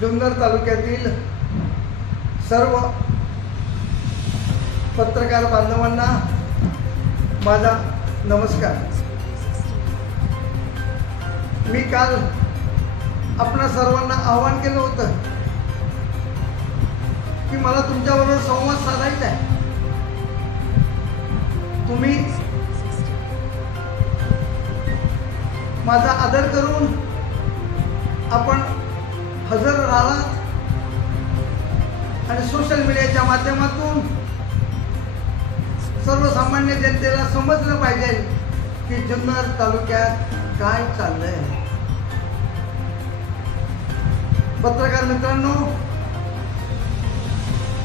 जुन्नर तालुक्यातील सर्व पत्रकार बांधवांना माझा नमस्कार। मी काल आपणा सर्वांना आवाहन केलं होतं की मला तुमच्याबरोबर संवाद साधायचा आहे। तुम्ही माझा आदर करून आपण हजर राहालात आणि सोशल मीडियाच्या माध्यमातून सर्वसामान्य जनतेला समजलं पाहिजे की जुन्नर तालुक्यात काय चाललंय। पत्रकार मित्रांनो,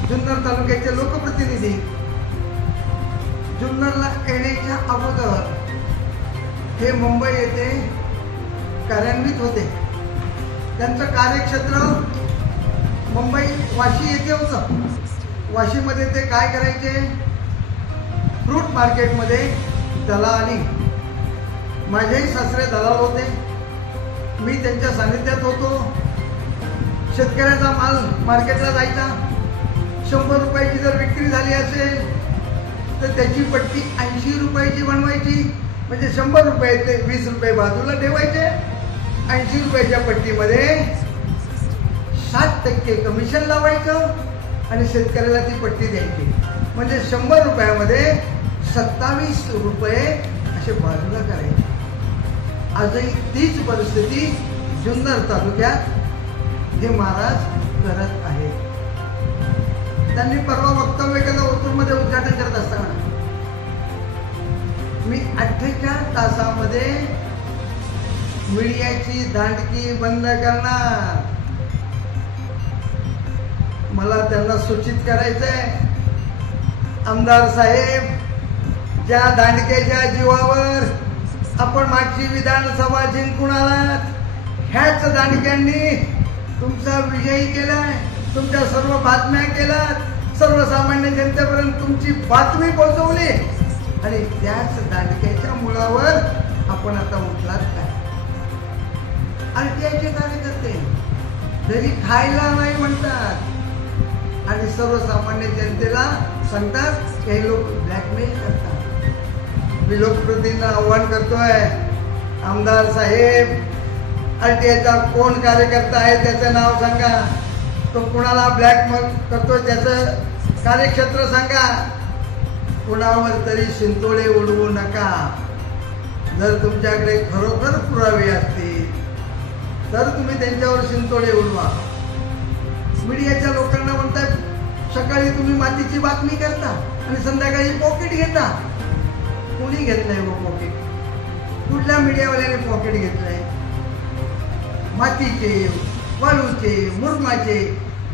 जुन्नर तालुक्याचे लोकप्रतिनिधी जुन्नरला येण्याच्या अगोदर हे मुंबई येथे कार्यान्वित होते। त्यांचं कार्यक्षेत्र मुंबई वाशी येथे होतं। वाशीमध्ये ते काय करायचे? फ्रूट मार्केटमध्ये दलाली। माझेही सासरे दलाल होते, मी त्यांच्या सानिध्यात होतो। शेतकऱ्याचा माल मार्केटला जायचा, 100 रुपयाची जर विक्री झाली असेल तर त्याची पट्टी 80 रुपयाची बनवायची, म्हणजे 100 रुपये ते 20 रुपये बाजूला ठेवायचे। 80 रुपयाच्या पट्टीमध्ये 60% कमिशन लावायचं आणि शेतकऱ्याला ती पट्टी द्यायची, म्हणजे 100 रुपयामध्ये 27 रुपये असे बाजूला करायचे। आजही तीच परिस्थिती जुन्नर तालुक्यात हे महाराज करत आहेत। त्यांनी परवा वक्तव्य केलं ओतूरमध्ये उद्घाटन करत असताना, मी 48 तासामध्ये मीडियाची दांडकी बंद करणार। मला त्यांना सूचित करायचंय, आमदार साहेब, ज्या दांडकेच्या जीवावर आपण मागची विधानसभा जिंकून आलात, ह्याच दांडक्यांनी तुमचा विजयी केलाय, तुमच्या सर्व बातम्या केल्यात, सर्वसामान्य जनतेपर्यंत तुमची बातमी पोहोचवली आणि त्याच दांडक्याच्या मुळावर आपण आता उठलात काय? आरटीआयचे कार्यकर्ते घरी खायला नाही म्हणतात आणि सर्वसामान्य जनतेला सांगतात काही लोक ब्लॅकमेल करतात। मी लोकप्रतिनिधींना आव्हान करतोय, आमदार साहेब, आरटीआयचा कोण कार्यकर्ता आहे त्याचं नाव सांगा, तो कुणाला ब्लॅकमेल करतोय त्याचं कार्यक्षेत्र सांगा। कुणावर तरी शिंतोडे उडवू नका। जर तुमच्याकडे खरोखर पुरावे असतील तर तुम्ही त्यांच्यावर शिंतोडे उडवा। मीडियाच्या लोकांना म्हणतात, सकाळी तुम्ही मातीची बातमी करता आणि संध्याकाळी पॉकेट घेता। कोणी घेतलंय वो पॉकेट? कुठल्या मीडियावाल्याने पॉकेट घेतलंय? मातीचे, वाळूचे, मुरमाचे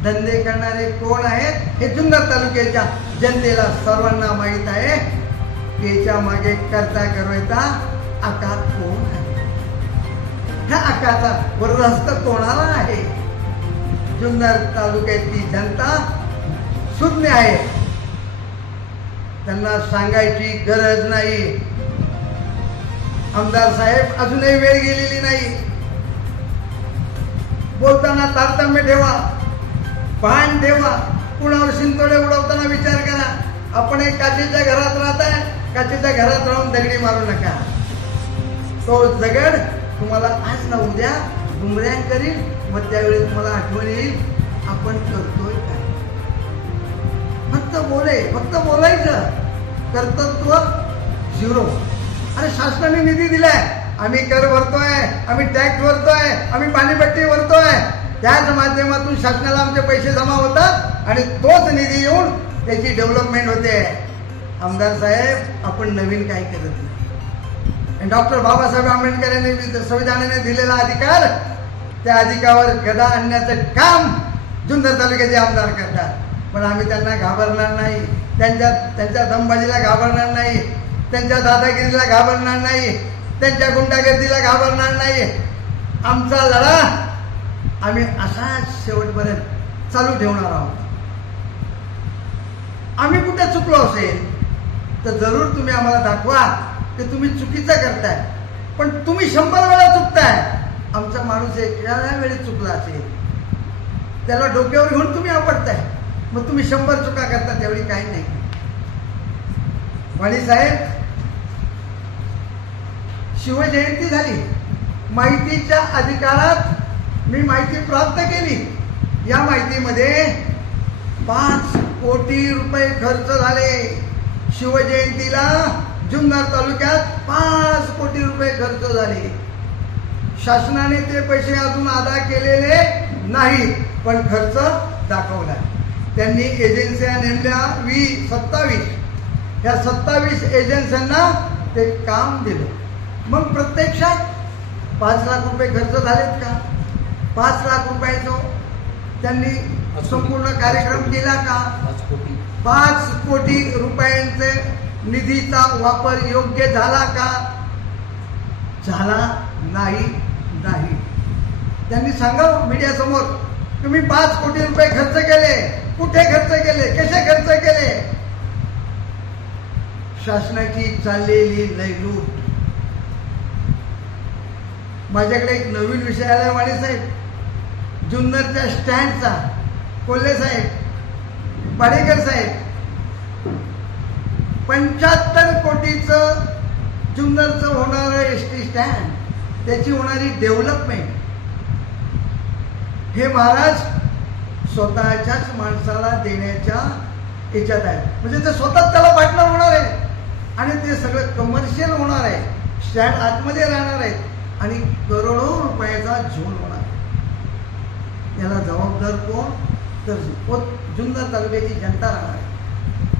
धंदे करणारे कोण आहेत हे जुन्नर तालुक्याच्या जनतेला सर्वांना माहीत आहे। याच्या मागे करता करता आकार कोण आहे? ह्या आकाचा वरदहस्त कोणाला आहे? जुन्नर तालुक्याची जनता शून्य आहे, त्यांना सांगायची गरज नाही। आमदार साहेब, अजूनही वेळ गेलेली नाही। बोलताना तारतम्य ठेवा, भान ठेवा। कुणावर शिंतोडे उडवताना विचार करा। आपण एक काचेच्या घरात राहताय, काचेच्या घरात राहून दगडी मारू नका। तो दगड तुम्हाला आज ना उद्या गुमराह करील, मग त्यावेळी तुम्हाला आठवण येईल आपण करतोय काय। फक्त बोलायचं, कर्तृत्व झिरो। अरे शासनाने निधी दिलाय, आम्ही कर भरतोय, आम्ही टॅक्स भरतोय, आम्ही पाणीपट्टी भरतोय, त्याच माध्यमातून शासनाला आमचे पैसे जमा होतात आणि तोच निधी येऊन त्याची डेव्हलपमेंट होते। आमदार साहेब, आपण नवीन काय करत नाही। डॉक्टर बाबासाहेब आंबेडकर यांनी संविधानाने दिलेला अधिकार, त्या अधिकारावर गदा आणण्याचं काम जुन्नर तालुक्याचे आमदार करतात। पण आम्ही त्यांना घाबरणार नाही, त्यांच्या दमबाजीला घाबरणार नाही, त्यांच्या दादागिरीला घाबरणार नाही, त्यांच्या गुंडागर्दीला घाबरणार नाही। आमचा लढा आम्ही असाच शेवटपर्यंत चालू ठेवणार आहोत। आम्ही कुठे चुकलो असेल तर जरूर तुम्ही आम्हाला दाखवा की तुम्ही चुकीचं करताय, पण तुम्ही 100 वेळा चुकताय। आमचा माणूस 11व्या वेळी चुकला असेल त्याला डोक्यावर घेऊन तुम्ही आपटताय. मग तुम्ही 100 चुका करता, तेवढी काही नाही. वाणी साहेब, शिवजयंती झाली, माहितीच्या अधिकारात मी माहिती प्राप्त केली. या माहितीमध्ये 5 कोटी रुपये खर्च झाले. शिवजयंतीला जुन्नर तालुक्यात 5 कोटी रुपये खर्च झाले. शासनाने ते पैसे अजून अदा केलेले नाही, पण खर्च दाखवला. त्यांनी एजन्स्या नेमल्या 27. या 27 एजन्सींना ते काम दिलं. मग प्रत्यक्षात 5 लाख रुपये खर्च झालेत का? 5 लाख रुपयाचं त्यांनी संपूर्ण कार्यक्रम केला का? 5 कोटी रुपयांचे निधीचा वापर योग्य झाला का? झाला नाही. त्यांनी सांगावं मीडिया समोर, तुम्ही 5 कोटी रुपये खर्च केले, कुठे खर्च केले, कसे खर्च केले? शासनाची चाललेली लयलूट. माझ्याकडे एक नवीन विषय आला वाणी साहेब, जुन्नरच्या स्टँडचा. कोल्हे साहेब, पाडेकर साहेब, 75 कोटीचं जुन्नरचं होणारं एसटी स्टँड, त्याची होणारी डेव्हलपमेंट, हे महाराज स्वतःच्याच माणसाला देण्याच्या याच्यात आहे. म्हणजे ते स्वतःच त्याला पार्टनर होणार आहे आणि ते सगळं कमर्शियल होणार आहे. स्टँड आतमध्ये राहणार आहेत आणि करोडो रुपयाचा झोन होणार. याला जबाबदार कोण? तर जुन्नर तालुक्याची जनता राहणार आहे.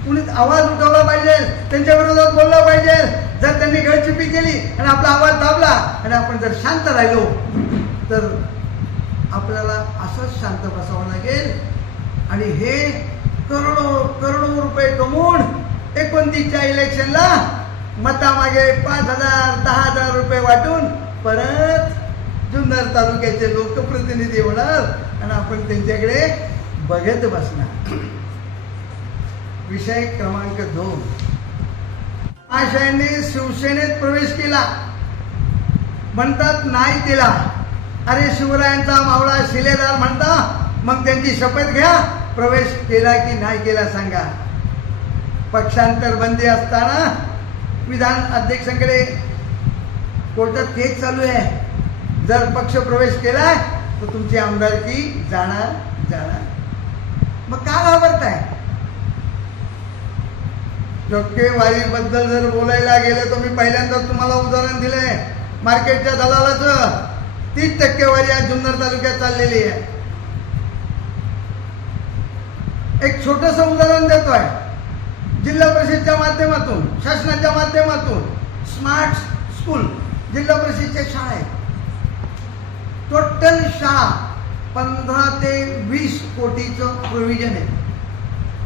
कुणी आवाज उठवला पाहिजे, त्यांच्या विरोधात बोलला पाहिजे. जर त्यांनी गळचिपी केली आणि आपला आवाज दाबला आणि आपण जर शांत राहिलो तर आपल्याला असंच शांत बसावं लागेल. आणि हे करोडो रुपये कमवून 29च्या इलेक्शनला मतामागे 5,000 10,000 रुपये वाटून परत जुन्नर तालुक्याचे लोकप्रतिनिधी होणार आणि आपण त्यांच्याकडे बघत बसणार. विषय क्रमांक 2, आशांनी शिवसेनेत प्रवेश केला, म्हणतात नाही केला. अरे शिवरायांचा मावळा शिलेदार म्हणता, मग त्यांची शपथ घ्या. प्रवेश केला की नाही केला सांगा. पक्षांतर बंदी असताना विधान अध्यक्षांकडे कोर्टात केस चालू आहे. जर पक्ष प्रवेश केलाय तर तुमची आमदारकी जाणार. मग का घाबरताय? टक्केवारीबद्दल जर बोलायला गेलं तर मी पहिल्यांदाच तुम्हाला उदाहरण दिलंय. मार्केटच्या दलालाचं 30% आज जुन्नर तालुक्यात चाललेली आहे. एक छोटस उदाहरण देतोय. जिल्हा परिषदच्या माध्यमातून, शासनाच्या माध्यमातून स्मार्ट स्कूल जिल्हा परिषदच्या शाळा आहेत. टोटल शाळा 15 ते 20 कोटीचं प्रोव्हिजन आहे.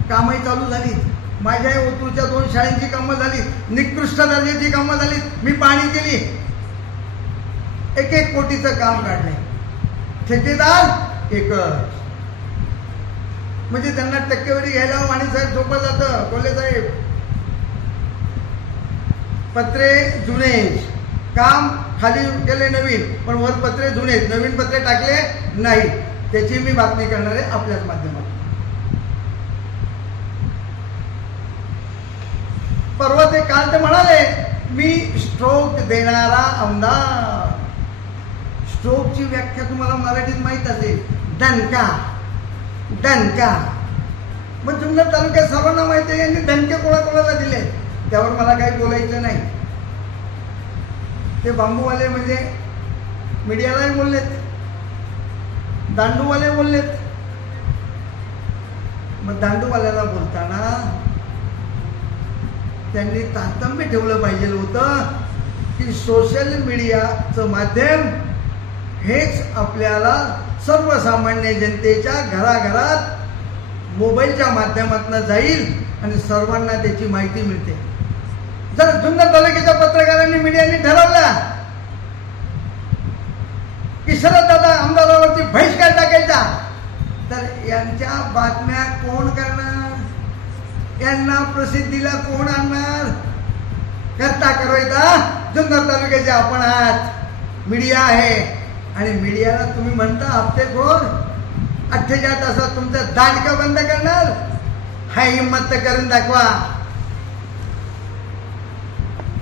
कामही चालू झाली. माझ्या ओतूरच्या 2 शाळांची कामं झाली, निकृष्ट दर्जाची कामं झाली. मी पाहणी केली. 1-1 कोटीचं काम काढलंय. ठेकेदार एकच. म्हणजे त्यांना टक्केवारी घ्यायला वाणी साहेब सोपं जातं. कोल्हे साहेब, पत्रे जुने, काम खाली केले नवीन, पण वर पत्रे जुने, नवीन पत्रे टाकले नाही. त्याची मी बातमी करणार आहे आपल्याच माध्यमातून. परवा ते काल ते म्हणाले मी स्ट्रोक देणारा आमदार. स्ट्रोकची व्याख्या तुम्हाला मराठीत माहित असेल, दणका. मग जुन्नर तालुक्यात सर्वांना माहिती आहे यांनी दणके कोणाकोणाला दिले. त्यावर मला काही बोलायचं नाही. ते बांबूवाले म्हणजे मीडियालाही बोललेत, दांडूवाले बोललेत. मग दांडूवाल्याला बोलताना त्यांनी तारतम्य ठेवलं पाहिजे होतं की सोशल मीडियाचं माध्यम हेच आपल्याला सर्वसामान्य जनतेच्या घराघरात मोबाईलच्या माध्यमातून जाईल आणि सर्वांना त्याची माहिती मिळते. जर जुन्नर तालुक्याच्या पत्रकारांनी, मीडियाने ठरवलं की शरददादा आमदारावरती बहिष्कार टाकायचा, तर यांच्या बातम्या कोण करणार? यांना प्रसिद्धीला कोण आणणार? करता करवायचा जुन्नर तालुक्याचे आपण आहात. मीडिया आहे आणि मीडियाला तुम्ही म्हणता हप्तेखोर. 48 तासात तुमचं दांडकं बंद करणार, हा हिंमत तर करून दाखवा.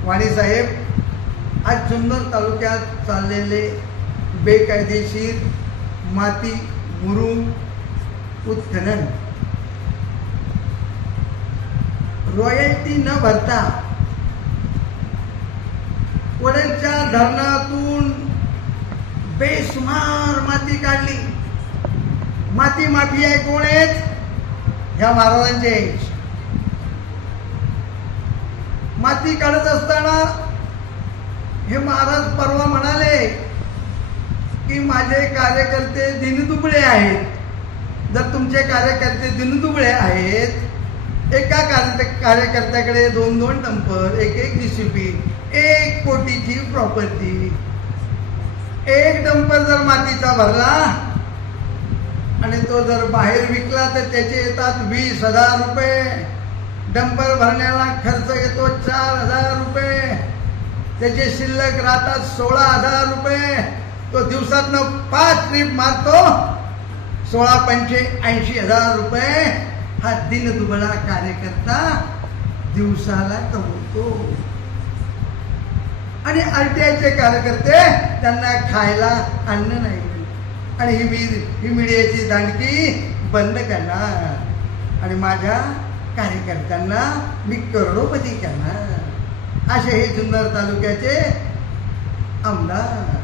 वाणी साहेब, आज जुन्नर तालुक्यात चाललेले बेकायदेशीर माती मुरुम उत्खनन, रॉयल्टी न भरता वडलच्या धरणातून बेसुमार माती काढली. माती माफिया कोण आहेत? ह्या महाराजांचे. माती काढत असताना हे महाराज परवा म्हणाले की माझे कार्यकर्ते दिनदुबळे आहेत. जर तुमचे कार्यकर्ते दिनदुबळे आहेत, एका कार्यकर्त्याकडे 2-2 डंपर, 1-1 जीसीबी, 1 कोटीची प्रॉपर्टी, एक डंपर जर मातीचा भरला आणि तो जर बाहेर विकला तर त्याचे येतात 20,000 रुपये. डंपर भरण्याला खर्च येतो 4,000 रुपये. त्याचे शिल्लक राहतात 16,000 रुपये. तो दिवसातनं 5 ट्रिप मारतो, 16-85,000 रुपये हा दिनदुबळा कार्यकर्ता दिवसाला कमवतो. आणि आरटीआयचे कार्यकर्ते, त्यांना खायला अन्न नाही. आणि ही मीडियाची दांडकी बंद करणार आणि माझ्या कार्यकर्त्यांना मी करोडोपती करणार, असे हे जुन्नर तालुक्याचे आमदार.